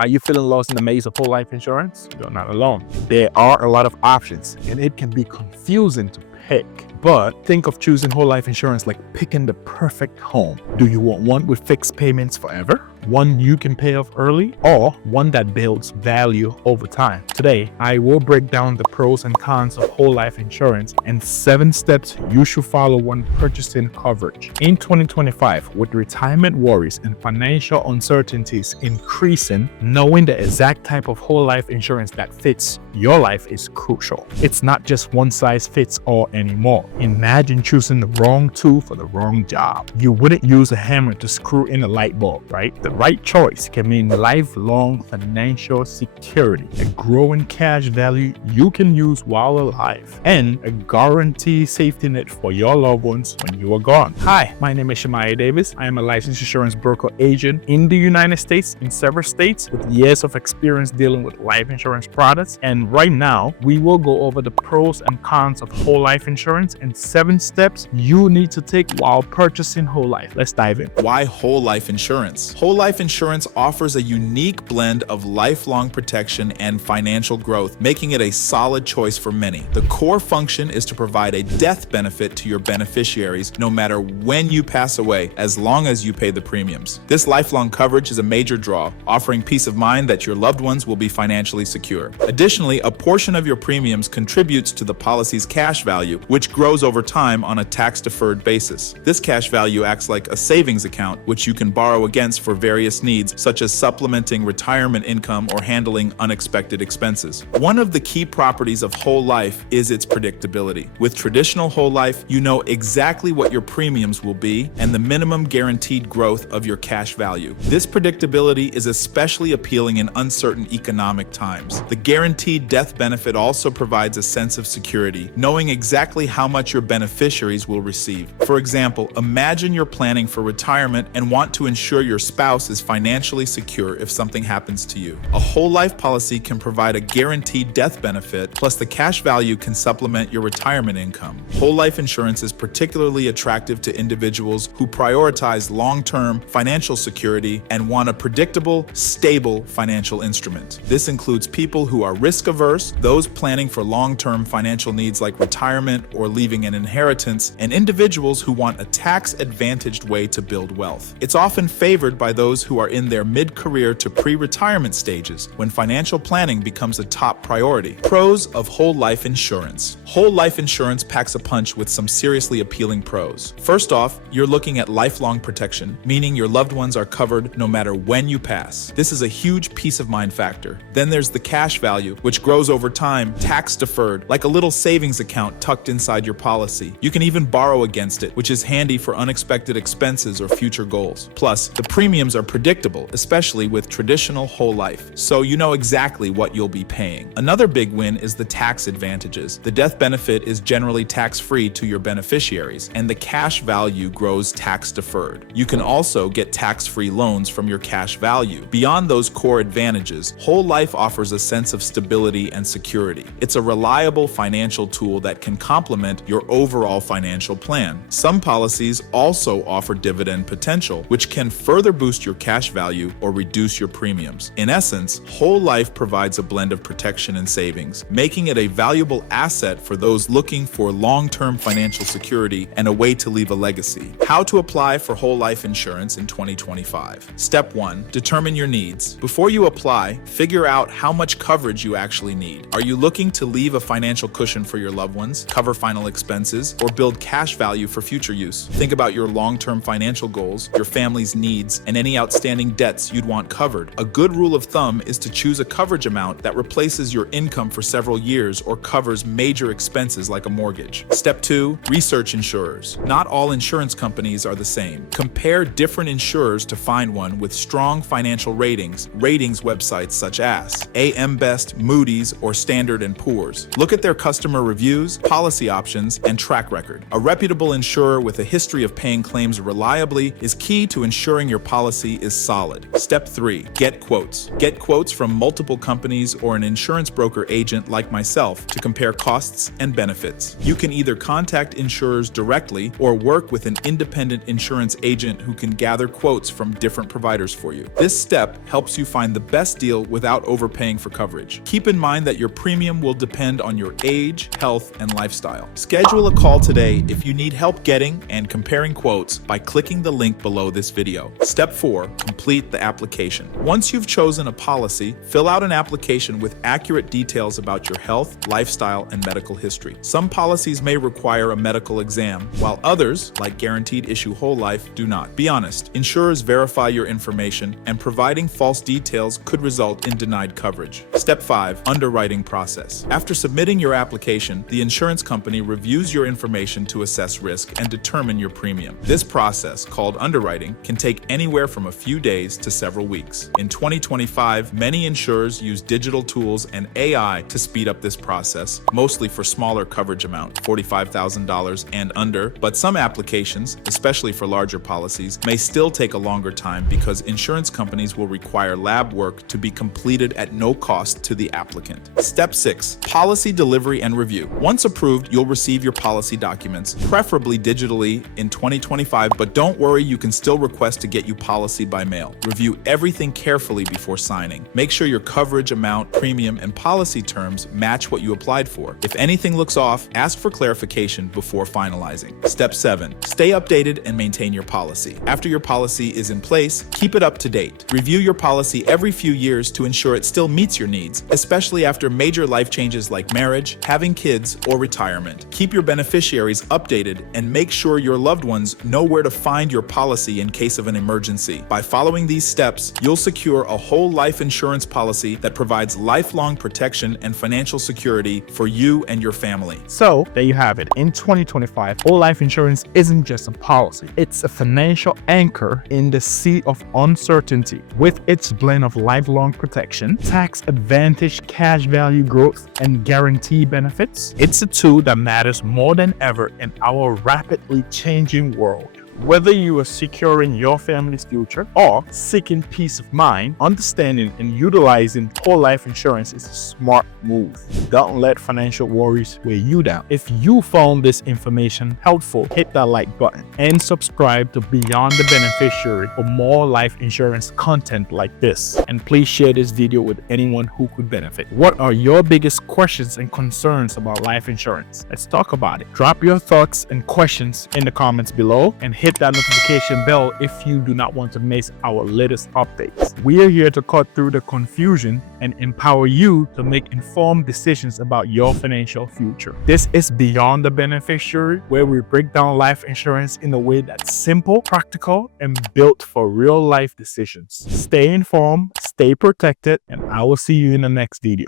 Are you feeling lost in the maze of whole life insurance? You're not alone. There are a lot of options, and it can be confusing to pick. But think of choosing whole life insurance like picking the perfect home. Do you want one with fixed payments forever? One you can pay off early, or one that builds value over time? Today, I will break down the pros and cons of whole life insurance and 7 steps you should follow when purchasing coverage. In 2025, with retirement worries and financial uncertainties increasing, knowing the exact type of whole life insurance that fits your life is crucial. It's not just one size fits all anymore. Imagine choosing the wrong tool for the wrong job. You wouldn't use a hammer to screw in a light bulb, right? The right choice can mean lifelong financial security, a growing cash value you can use while alive, and a guaranteed safety net for your loved ones when you are gone. Hi, my name is Shemaiah Davis. I am a licensed insurance broker agent in the United States, in several states, with years of experience dealing with life insurance products. And right now, we will go over the pros and cons of whole life insurance and 7 steps you need to take while purchasing whole life. Let's dive in. Why whole life insurance? Whole life insurance offers a unique blend of lifelong protection and financial growth, making it a solid choice for many. The core function is to provide a death benefit to your beneficiaries no matter when you pass away, as long as you pay the premiums. This lifelong coverage is a major draw, offering peace of mind that your loved ones will be financially secure. Additionally, a portion of your premiums contributes to the policy's cash value, which grows over time on a tax-deferred basis. This cash value acts like a savings account, which you can borrow against for various needs, such as supplementing retirement income or handling unexpected expenses. One of the key properties of whole life is its predictability. With traditional whole life, you know exactly what your premiums will be and the minimum guaranteed growth of your cash value. This predictability is especially appealing in uncertain economic times. The guaranteed death benefit also provides a sense of security, knowing exactly how much your beneficiaries will receive. For example, imagine you're planning for retirement and want to ensure your spouse is financially secure if something happens to you. A whole life policy can provide a guaranteed death benefit, plus the cash value can supplement your retirement income. Whole life insurance is particularly attractive to individuals who prioritize long-term financial security and want a predictable, stable financial instrument. This includes people who are risk-averse, those planning for long-term financial needs like retirement or leaving an inheritance, and individuals who want a tax-advantaged way to build wealth. It's often favored by those who are in their mid-career to pre-retirement stages, when financial planning becomes a top priority. Pros of whole life insurance. Whole life insurance packs a punch with some seriously appealing pros. First off, you're looking at lifelong protection, meaning your loved ones are covered no matter when you pass. This is a huge peace of mind factor. Then there's the cash value, which grows over time, tax deferred, like a little savings account tucked inside your policy. You can even borrow against it, which is handy for unexpected expenses or future goals. Plus, the premiums are predictable, especially with traditional whole life, so you know exactly what you'll be paying. Another big win is the tax advantages. The death benefit is generally tax-free to your beneficiaries, and the cash value grows tax-deferred. You can also get tax-free loans from your cash value. Beyond those core advantages, whole life offers a sense of stability and security. It's a reliable financial tool that can complement your overall financial plan. Some policies also offer dividend potential, which can further boost your cash value or reduce your premiums. In essence, whole life provides a blend of protection and savings, making it a valuable asset for those looking for long-term financial security and a way to leave a legacy. How to apply for whole life insurance in 2025. Step 1. Determine your needs. Before you apply, figure out how much coverage you actually need. Are you looking to leave a financial cushion for your loved ones, cover final expenses, or build cash value for future use? Think about your long-term financial goals, your family's needs, and any outstanding debts you'd want covered. A good rule of thumb is to choose a coverage amount that replaces your income for several years or covers major expenses like a mortgage. Step 2. Research insurers. Not all insurance companies are the same. Compare different insurers to find one with strong financial ratings websites such as AM Best, Moody's, or Standard & Poor's. Look at their customer reviews, policy options, and track record. A reputable insurer with a history of paying claims reliably is key to ensuring your policy policy is solid. Step 3. Get quotes. Get quotes from multiple companies or an insurance broker agent like myself to compare costs and benefits. You can either contact insurers directly or work with an independent insurance agent who can gather quotes from different providers for you. This step helps you find the best deal without overpaying for coverage. Keep in mind that your premium will depend on your age, health, and lifestyle. Schedule a call today if you need help getting and comparing quotes by clicking the link below this video. Step 4. Complete the application. Once you've chosen a policy, fill out an application with accurate details about your health, lifestyle, and medical history. Some policies may require a medical exam, while others, like guaranteed issue whole life, do not. Be honest, insurers verify your information, and providing false details could result in denied coverage. Step 5. Underwriting process. After submitting your application, the insurance company reviews your information to assess risk and determine your premium. This process, called underwriting, can take anywhere from a few days to several weeks. In 2025, many insurers use digital tools and AI to speed up this process, mostly for smaller coverage amount, $45,000 and under, but some applications, especially for larger policies, may still take a longer time because insurance companies will require lab work to be completed at no cost to the applicant. Step 6. Policy delivery and review. Once approved, you'll receive your policy documents, preferably digitally in 2025, but don't worry, you can still request to get you policy by mail. Review everything carefully before signing. Make sure your coverage amount, premium, and policy terms match what you applied for. If anything looks off, ask for clarification before finalizing. Step 7. Stay updated and maintain your policy. After your policy is in place, keep it up to date. Review your policy every few years to ensure it still meets your needs, especially after major life changes like marriage, having kids, or retirement. Keep your beneficiaries updated and make sure your loved ones know where to find your policy in case of an emergency. By following these steps, you'll secure a whole life insurance policy that provides lifelong protection and financial security for you and your family. So, there you have it. In 2025, whole life insurance isn't just a policy, it's a financial anchor in the sea of uncertainty. With its blend of lifelong protection, tax advantage, cash value growth, and guarantee benefits, it's a tool that matters more than ever in our rapidly changing world. Whether you are securing your family's future or seeking peace of mind, understanding and utilizing whole life insurance is a smart move. Don't let financial worries weigh you down. If you found this information helpful, hit that like button and subscribe to Beyond the Beneficiary for more life insurance content like this. And please share this video with anyone who could benefit. What are your biggest questions and concerns about life insurance? Let's talk about it. Drop your thoughts and questions in the comments below and hit that notification bell if you do not want to miss our latest updates. We are here to cut through the confusion and empower you to make informed decisions about your financial future. This is Beyond the Beneficiary, where we break down life insurance in a way that's simple, practical, and built for real life decisions. Stay informed, stay protected, and I will see you in the next video.